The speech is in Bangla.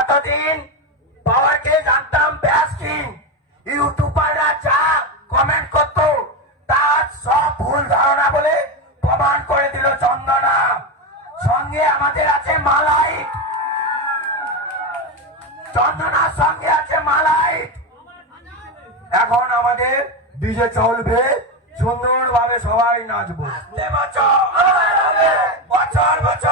এতদিন বাবাকে জানতাম ব্যাস ইউটিউবাররা যা কমেন্ট করতো, তার সব ভুল ধারণা বলে প্রমাণ করে দিল চন্দনা। সঙ্গে আমাদের আছে মালাইট। চন্দনার সঙ্গে আছে মালাইট। এখন আমাদের ডিজে চলবে, সুন্দরভাবে সবাই নাচবো। বছর বছর।